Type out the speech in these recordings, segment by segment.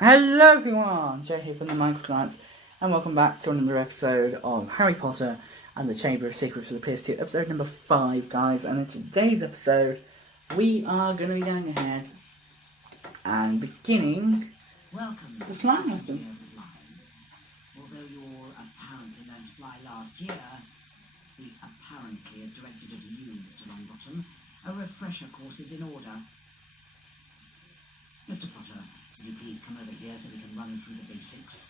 Hello everyone, Jay here from the Minecraft Giants, and welcome back to another episode of Harry Potter and the Chamber of Secrets for the PS2, episode number 5, guys. And in today's episode, we are going to be going ahead and beginning the flying lesson. Although you're apparently learned to fly last year, the apparently is directed at you, Mr. Longbottom. A refresher course is in order. Mr. Potter, will you please come over here so we can run through the basics?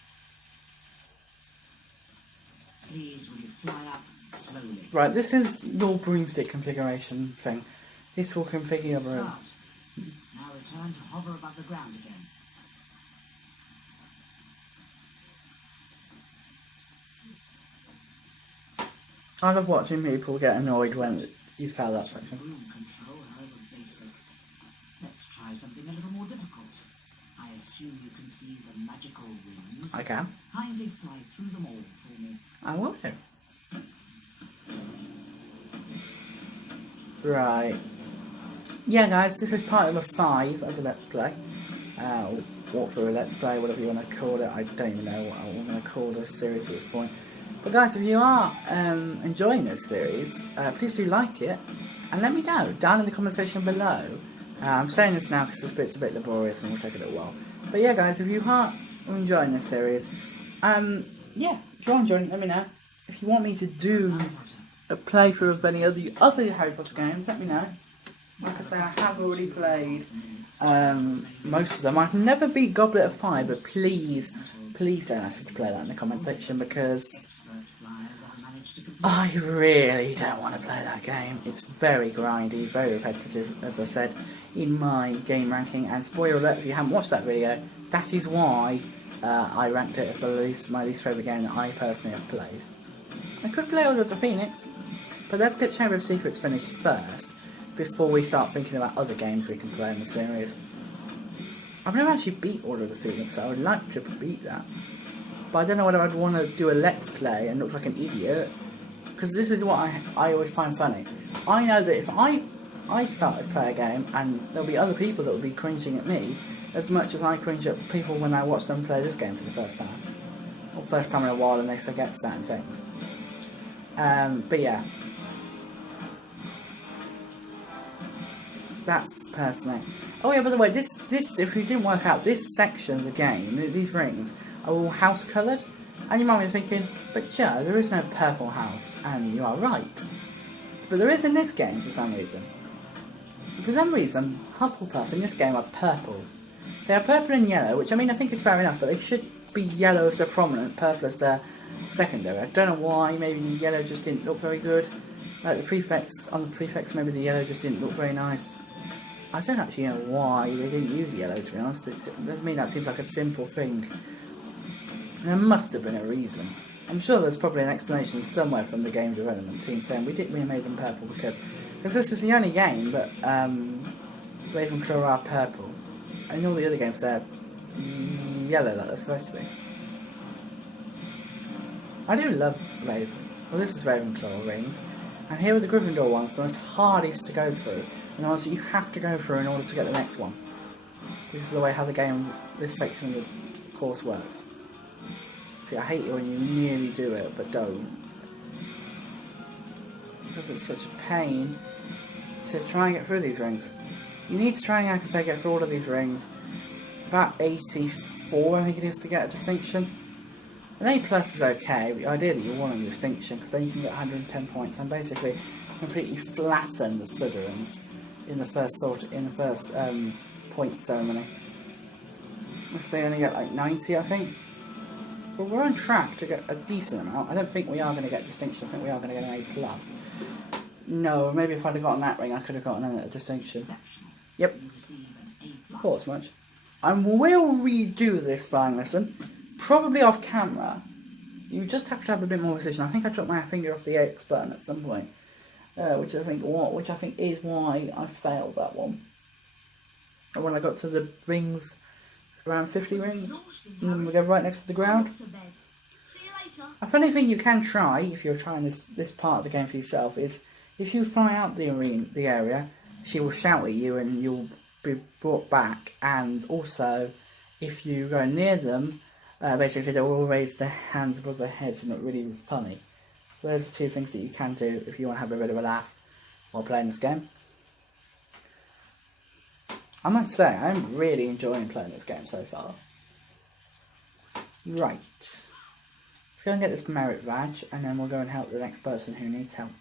Please, will you fly up slowly? Right, this is your broomstick configuration thing. This will configure your broom. Start. Now return to hover above the ground again. I love watching people get annoyed when you fail that section. Broom control, however basic. Let's try something a little more difficult. I assume you can see the magical rings. I can. Kindly fly through them all for me. I will do. Right. Yeah, guys, this is part number 5 of the Let's Play. Walk through a Let's Play, whatever you want to call it. I don't even know what I'm going to call this series at this point. But guys, if you are enjoying this series, please do like it. And let me know down in the comment section below. I'm saying this now because this bit's a bit laborious and will take a little while. But yeah, guys, if you are enjoying this series, yeah, if you're enjoying it, let me know. If you want me to do a playthrough of any other Harry Potter games, let me know. Like I say, I have already played most of them. I've never beat Goblet of Fire, but please don't ask me to play that in the comment section because I really don't want to play that game. It's very grindy, very repetitive, as I said in my game ranking. And spoiler alert, if you haven't watched that video, that is why I ranked it as my least favourite game that I personally have played. I could play Order of the Phoenix, but let's get Chamber of Secrets finished first before we start thinking about other games we can play in the series. I've never actually beat Order of the Phoenix, so I would like to beat that. But I don't know whether I'd want to do a Let's Play and look like an idiot, because this is what I always find funny. I know that if I started to play a game, and there'll be other people that will be cringing at me as much as I cringe at people when I watch them play this game for the first time. Or first time in a while and they forget certain things. But yeah. That's personally. Oh yeah, by the way, this if you didn't work out, this section of the game, these rings, are all house coloured. And you might be thinking, but Joe, there is no purple house. And you are right. But there is in this game for some reason. For some reason, Hufflepuff in this game are purple. They are purple and yellow, which I mean I think is fair enough, but they should be yellow as the prominent, purple as the secondary. I don't know why, maybe the yellow just didn't look very good. Like the prefix, on the prefix maybe the yellow just didn't look very nice. I don't actually know why they didn't use yellow, to be honest. I mean, that seems like a simple thing. There must have been a reason. I'm sure there's probably an explanation somewhere from the game development team saying we made them purple because this is the only game that Ravenclaw are purple. And in all the other games they're yellow like they're supposed to be. I do love Raven. Well, this is Ravenclaw rings. And here are the Gryffindor ones, the most hardest to go through. And also you have to go through in order to get the next one. This is the way how the game, this section of the course works. See, I hate it when you nearly do it, but don't. Because it's such a pain to try and get through these rings. You need to try and, like I say, get through all of these rings. About 84, I think it is, to get a distinction. An A plus is okay, but ideally you want a distinction, because then you can get 110 points and basically completely flatten the Slytherins in the first point ceremony. If they only get like 90, I think. But we're on track to get a decent amount. I don't think we are going to get distinction. I think we are going to get an A plus. No, maybe if I'd have gotten that ring, I could have gotten a distinction. Yep. Thought as much. I will redo this flying lesson, probably off camera. You just have to have a bit more precision. I think I dropped my finger off the X button at some point, which I think is why I failed that one. And when I got to the rings. Around 50 rings, and then we go right next to the ground. A funny thing you can try, if you're trying this part of the game for yourself, is if you fly out the area, she will shout at you and you'll be brought back, and also if you go near them, basically they'll all raise their hands above their heads and look really funny. So those are two things that you can do if you want to have a bit of a laugh while playing this game. I must say, I'm really enjoying playing this game so far. Right. Let's go and get this merit badge, and then we'll go and help the next person who needs help,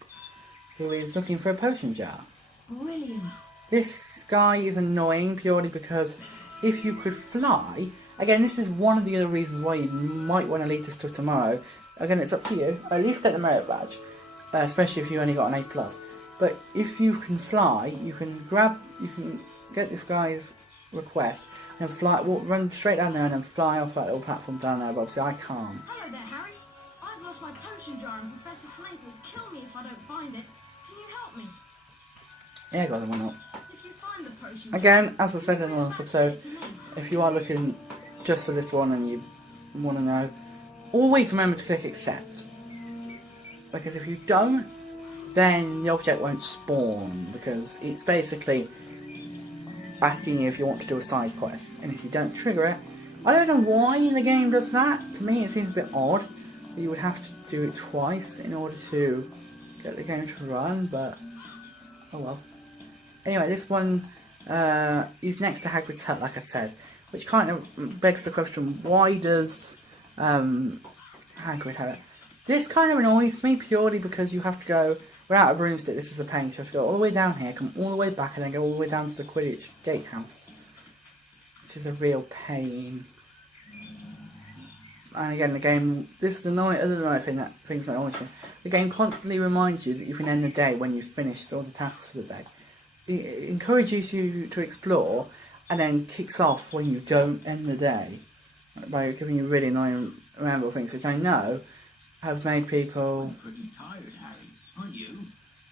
who is looking for a potion jar. Brilliant. This guy is annoying purely because if you could fly, again, this is one of the other reasons why you might want to leave this till tomorrow. Again, it's up to you. At least get the merit badge, especially if you only got an A+. But if you can fly, you can get this guy's request and fly, run straight down there and then fly off that little platform down there. But obviously, I can't. Hello there, Harry. I've lost my potion jar and Professor Snape will kill me if I don't find it. Can you help me? Yeah, guys, why not? If you find the potion Again, as I said in the last episode, if you are looking just for this one and you want to know, always remember to click accept. Because if you don't, then the object won't spawn, because it's basically asking you if you want to do a side quest, and if you don't trigger it, I don't know why the game does that. To me it seems a bit odd that you would have to do it twice in order to get the game to run, but oh well. Anyway, this one is next to Hagrid's hut, like I said, which kind of begs the question, why does Hagrid have it? This kind of annoys me purely because you have to go, without a broomstick, this is a pain, you have to go all the way down here, come all the way back, and then go all the way down to the Quidditch gatehouse, which is a real pain. And again, the game, this is the other things that annoys me. The game constantly reminds you that you can end the day when you've finished all the tasks for the day. It encourages you to explore, and then kicks off when you don't end the day, by giving you really annoying memorable things, which I know have made people... I'm pretty tired, Harry. Aren't you?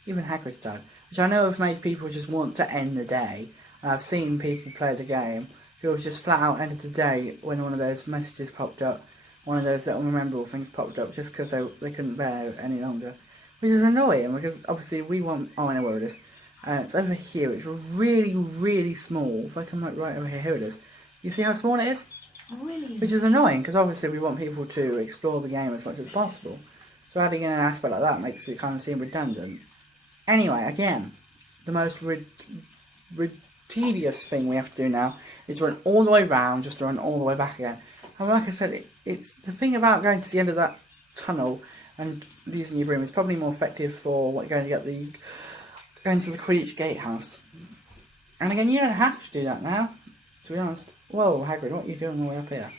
Even Hagrid's tired. Which I know have made people just want to end the day. And I've seen people play the game who have just flat out ended the day when one of those messages popped up, one of those little memorable things popped up, just because they couldn't bear it any longer. Which is annoying, because obviously we want... Oh, I know where it is. It's over here. It's really, really small. If I come right over here, here it is. You see how small it is? Brilliant. Which is annoying, because obviously we want people to explore the game as much as possible. So adding in an aspect like that makes it kind of seem redundant. Anyway, again, the most tedious thing we have to do now is run all the way round just to run all the way back again. And like I said, it's the thing about going to the end of that tunnel and using your broom is probably more effective for going to the Quidditch gatehouse. And again, you don't have to do that now, to be honest. Whoa, Hagrid, what are you doing all the way up here?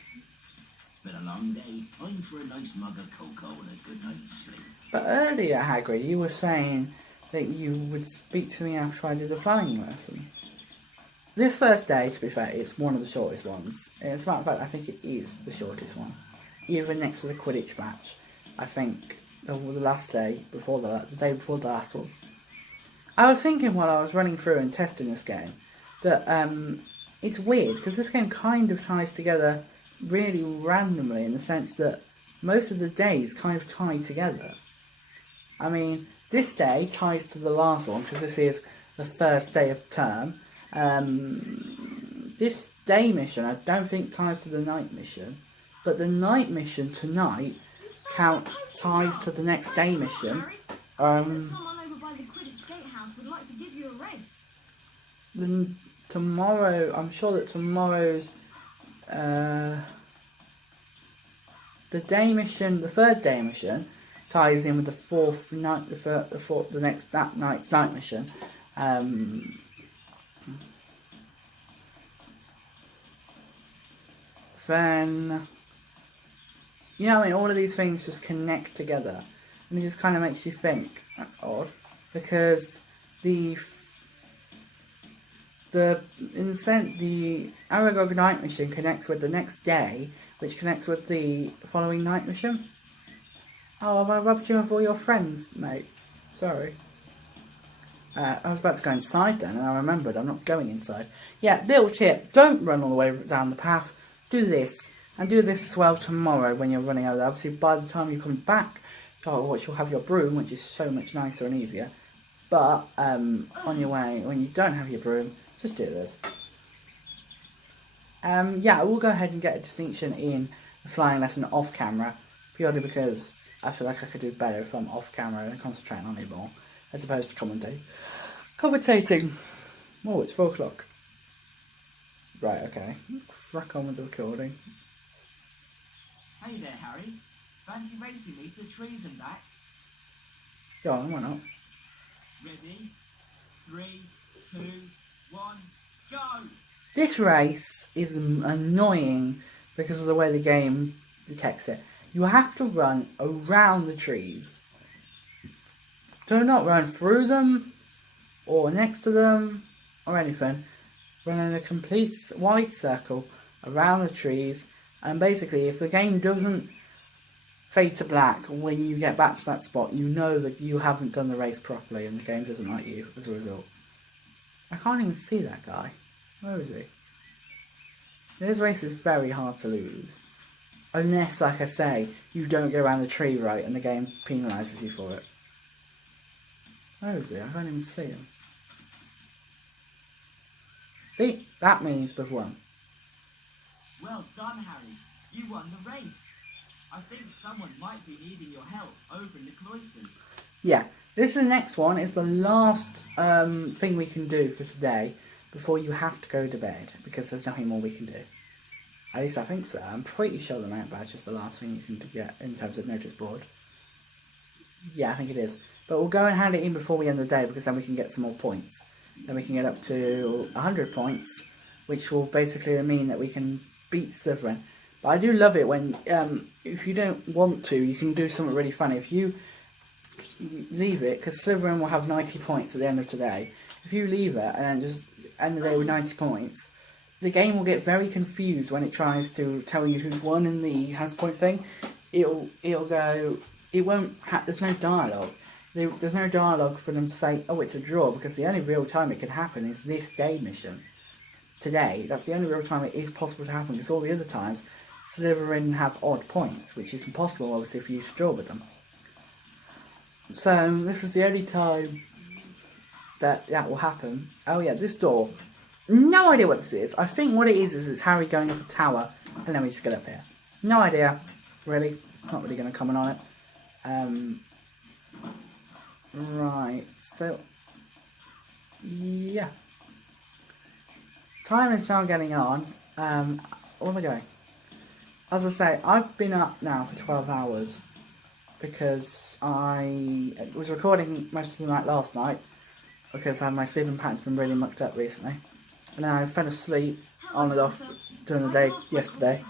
It's been a long day. Time for a nice mug of cocoa and a good night's sleep. But earlier, Hagrid, you were saying that you would speak to me after I did the flying lesson. This first day, to be fair, it's one of the shortest ones. As a matter of fact, I think it is the shortest one. Even next to the Quidditch match. I think the last day, the day before the last one. I was thinking while I was running through and testing this game, that it's weird, because this game kind of ties together really randomly, in the sense that most of the days kind of tie together. I mean, this day ties to the last one, because this is the first day of term. This day mission I don't think ties to the night mission, but the night mission tonight ties to the next day mission. Someone over by the Quidditch gatehouse would like to give you a race. Then tomorrow, I'm sure that tomorrow's the day mission, the third day mission, ties in with the fourth night, that night's night mission. Then, you know, I mean, all of these things just connect together, and it just kind of makes you think. That's odd, because the Aragog night mission connects with the next day, which connects with the following night mission. Oh, have I rubbed you with all your friends, mate? Sorry. I was about to go inside then, and I remembered I'm not going inside. Yeah, little tip, don't run all the way down the path. Do this, and do this as well tomorrow when you're running over there. Obviously, by the time you come back, you'll have your broom, which is so much nicer and easier. But, on your way, when you don't have your broom, just do this. Yeah, I will go ahead and get a distinction in the flying lesson off camera, purely because I feel like I could do better if I'm off camera and concentrating on it more, as opposed to commentating. Oh, it's 4 o'clock. Right, okay. Crack on with the recording. Hey there, Harry. Fancy racing me to the trees and back? Go on, why not? Ready? 3, 2, 1, go! This race is annoying because of the way the game detects it. You have to run around the trees. Do not run through them, or next to them, or anything. Run in a complete wide circle around the trees, and basically if the game doesn't fade to black when you get back to that spot, you know that you haven't done the race properly and the game doesn't like you as a result. I can't even see that guy. Where is he? This race is very hard to lose. Unless, like I say, you don't go around the tree right and the game penalises you for it. Where is he? I can't even see him. See? That means we've won. Well done, Harry. You won the race. I think someone might be needing your help over in the cloisters. Yeah, this is the next one. It's the last thing we can do for today before you have to go to bed, because there's nothing more we can do. At least I think so. I'm pretty sure the mount badge is the last thing you can get in terms of notice board. Yeah, I think it is. But we'll go and hand it in before we end the day, because then we can get some more points. Then we can get up to 100 points, which will basically mean that we can beat Slytherin. But I do love it when, if you don't want to, you can do something really funny. If you leave it, because Slytherin will have 90 points at the end of today. If you leave it and then just end the day with 90 points, the game will get very confused when it tries to tell you who's won in the has point thing. It'll go, it won't, there's no dialogue. There's no dialogue for them to say, oh, it's a draw, because the only real time it can happen is this day mission. Today, that's the only real time it is possible to happen, because all the other times, Slytherin have odd points, which is impossible, obviously, if you use draw with them. So, this is the only time that will happen. Oh yeah, this door. No idea what this is. I think what it is it's Harry going up a tower, and then we just get up here. No idea, really. Not really going to comment on it. Right, so, yeah. Time is now getting on. Where am I going? As I say, I've been up now for 12 hours because I was recording most of the night last night because my sleeping pattern's been really mucked up recently. And then I fell asleep on and off during the day yesterday.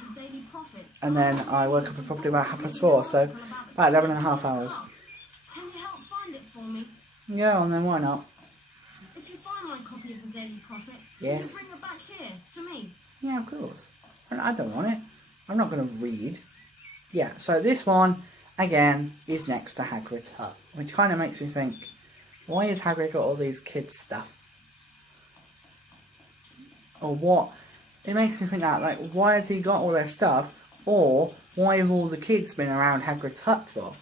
And then I woke up at probably about 4:30, so about 11.5 hours. Can you help find it for me? Yeah, well then why not? If you find my copy of the Daily Prophet, Yes. can you bring it back here, to me? Yeah, of course. And I don't want it. I'm not going to read. Yeah, so this one, again, is next to Hagrid's hut. Which kind of makes me think, why has Hagrid got all these kids' stuff? Or what? It makes me think that, like, why has he got all their stuff? Or, why have all the kids been around Hagrid's hut for?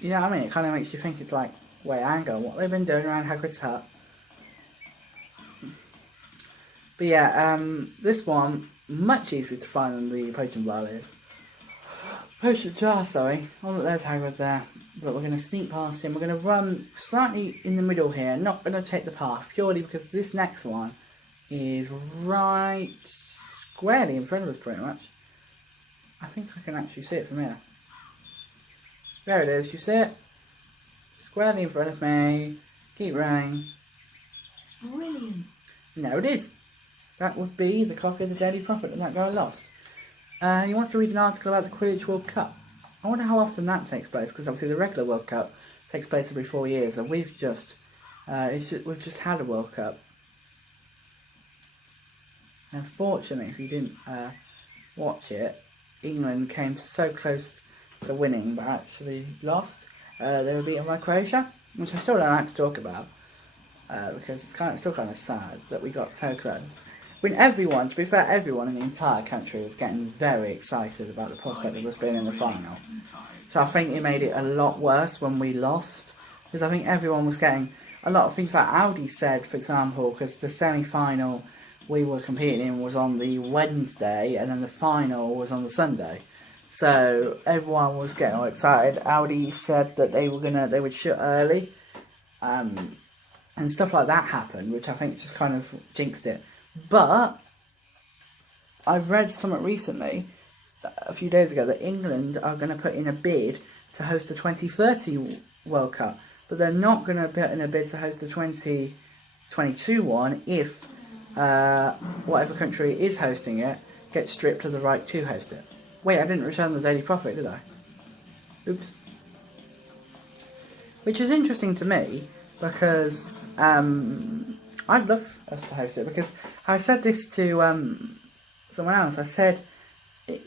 You know what I mean? It kind of makes you think it's like, wait, hang on, what they've been doing around Hagrid's hut? But yeah, this one, much easier to find than the potion vial is. Potion jar, sorry. Oh look, there's Hagrid there. But we're going to sneak past him. We're going to run slightly in the middle here. Not going to take the path, purely because this next one is right squarely in front of us, pretty much. I think I can actually see it from here. There it is, you see it? Squarely in front of me. Keep running. Brilliant. No, it is. That would be the copy of the Daily Prophet that guy lost. He wants to read an article about the Quidditch World Cup. I wonder how often that takes place, because obviously the regular World Cup takes place every 4 years, and we've just had a World Cup. Unfortunately, if you didn't watch it, England came so close to winning, but actually lost. They were beaten by Croatia, which I still don't like to talk about, because it's still kind of sad that we got so close. When everyone, to be fair, everyone in the entire country was getting very excited about the prospect of us being in the final. So I think it made it a lot worse when we lost, because I think everyone was getting a lot of things like Audi said, for example, because the semi-final we were competing in was on the Wednesday, and then the final was on the Sunday. So everyone was getting all excited. Audi said that they would shoot early, and stuff like that happened, which I think just kind of jinxed it. But I've read something recently, a few days ago, that England are going to put in a bid to host the 2030 World Cup, but they're not going to put in a bid to host the 2022 one if whatever country is hosting it gets stripped of the right to host it. Wait, I didn't return the Daily Prophet, did I? Oops. Which is interesting to me, because I'd love us to host it, because I said this to someone else. I said,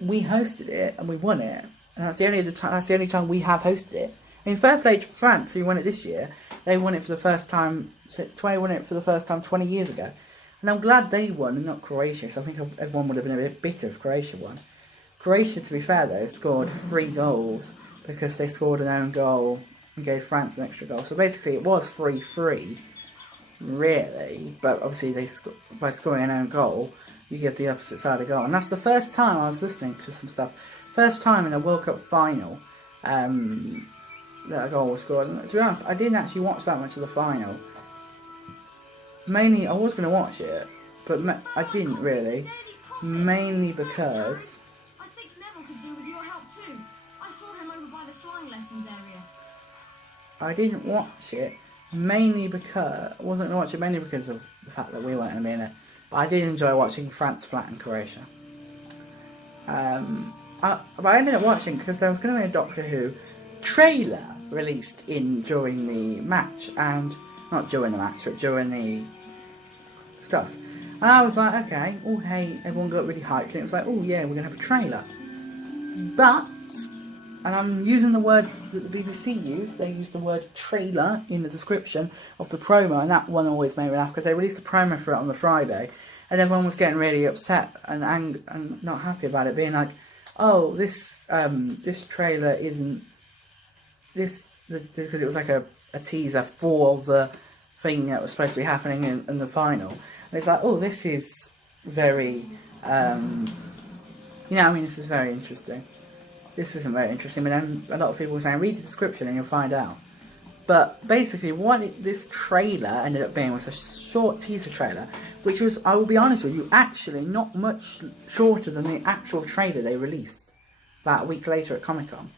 we hosted it and we won it, and that's the only time we have hosted it. In fair play to France, who won it this year. They won it for the first time. They won it for the first time 20 years ago, and I'm glad they won and not Croatia. So I think everyone would have been a bit bitter if Croatia won. Croatia, to be fair though, scored 3 goals because they scored an own goal and gave France an extra goal. So basically, it was 3-3, really. But obviously, by scoring an own goal, you give the opposite side a goal, and that's the first time I was listening to some stuff. First time in a World Cup final that a goal was scored. And to be honest, I didn't actually watch that much of the final. Mainly, I was going to watch it, but I didn't really. Mainly because I think Neville could do with your help too. I saw him over by the flying lessons area. I didn't watch it mainly because I wasn't going to watch it mainly because of the fact that we weren't going to be in it. But I did enjoy watching France flatten Croatia. But I ended up watching because there was going to be a Doctor Who trailer released during the match, and not during the match, but during the stuff. And I was like, okay, oh hey, everyone got really hyped, and it was like, oh yeah, we're going to have a trailer. But, and I'm using the words that the BBC used, they used the word trailer in the description of the promo, and that one always made me laugh, because they released a promo for it on the Friday, and everyone was getting really upset and not happy about it, being like, oh, this trailer isn't, because it was like a teaser for the thing that was supposed to be happening in the final. And it's like, oh, this is very, this is very interesting. This isn't very interesting, but then a lot of people were saying, read the description and you'll find out. But basically, what this trailer ended up being was a short teaser trailer, which was, I will be honest with you, actually not much shorter than the actual trailer they released about a week later at Comic-Con.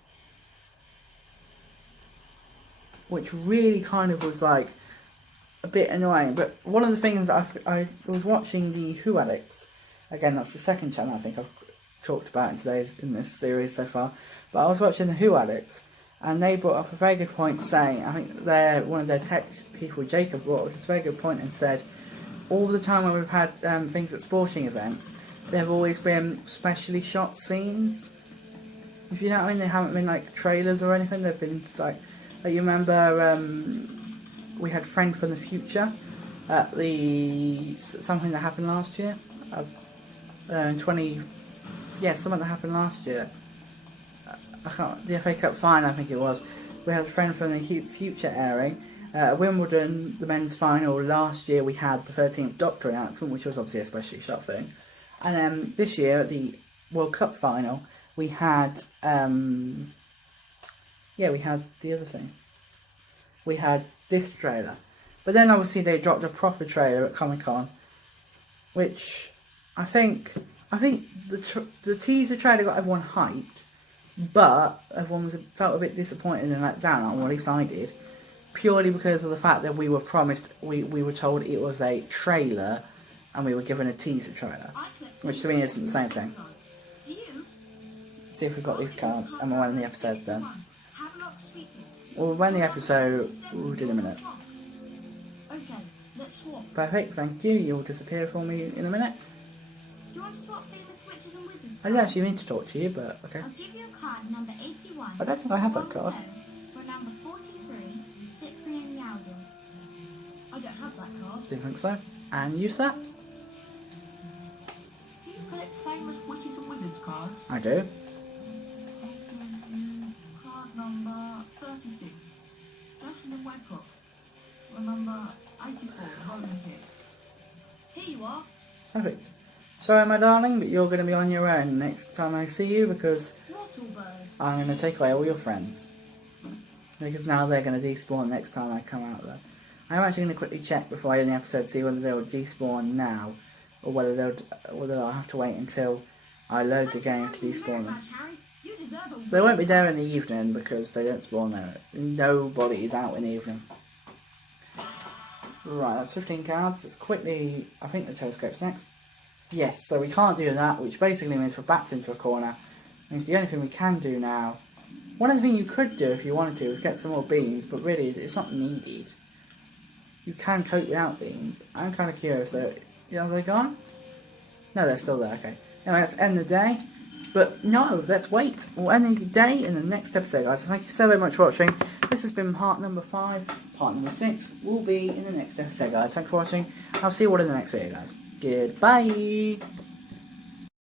Which really kind of was like a bit annoying. But one of the things I was watching the Who Alex. Again, that's the second channel I think I've talked about in this series so far. But I was watching the Who Alex, and they brought up a very good point, saying, I think one of their tech people, Jacob, brought up this very good point and said, all the time when we've had things at sporting events, there have always been specially shot scenes. If you know what I mean, they haven't been like trailers or anything. They've been like you remember we had Friend from the Future at something that happened last year. Something that happened last year. The FA Cup final, I think it was. We had Friend from the Future airing. Wimbledon, the men's final last year, we had the 13th Doctor announcement, which was obviously a specially shot thing. And then this year, at the World Cup final, we had we had the other thing. We had this trailer. But then obviously they dropped a proper trailer at Comic-Con, which I think the teaser trailer got everyone hyped, but everyone felt a bit disappointed and let down, or at least I did, purely because of the fact that we were promised, we were told it was a trailer, and we were given a teaser trailer, which to me isn't the same thing. See if we've got these cards, and when the episode's done. Well, when the episode will do in a minute. Perfect, thank you. You'll disappear for me in a minute. Do you want to swap famous witches and wizards? I didn't actually mean to talk to you, but okay. I'll give you a card number 81. I don't think I have that card. For number 43, Cyprian Yalda. I don't have that card. Didn't think so. And you, sir? Do you collect famous witches and wizards cards? I do. Card number 36. Jocelyn Wadcock. Number 84, Rolling Pit. Here you are. Perfect. Sorry, my darling, but you're going to be on your own next time I see you because I'm going to take away all your friends. Because now they're going to despawn next time I come out there. I'm actually going to quickly check before I end the episode, see whether they'll despawn now, or whether I'll have to wait until I load the game to despawn them. They won't be there in the evening because they don't spawn there. Nobody is out in the evening. Right, that's 15 cards. Let's quickly... I think the telescope's next. Yes, so we can't do that, which basically means we're backed into a corner. Means the only thing we can do now... One of the things you could do if you wanted to is get some more beans, but really it's not needed. You can cope without beans. I'm kind of curious though. You know, are they gone? No, they're still there, okay. Anyway, let's end the day. But no, let's wait. We'll end the day in the next episode, guys. Thank you so very much for watching. This has been part number 5. Part number 6 will be in the next episode, guys. Thanks for watching. I'll see you all in the next video, guys. Goodbye.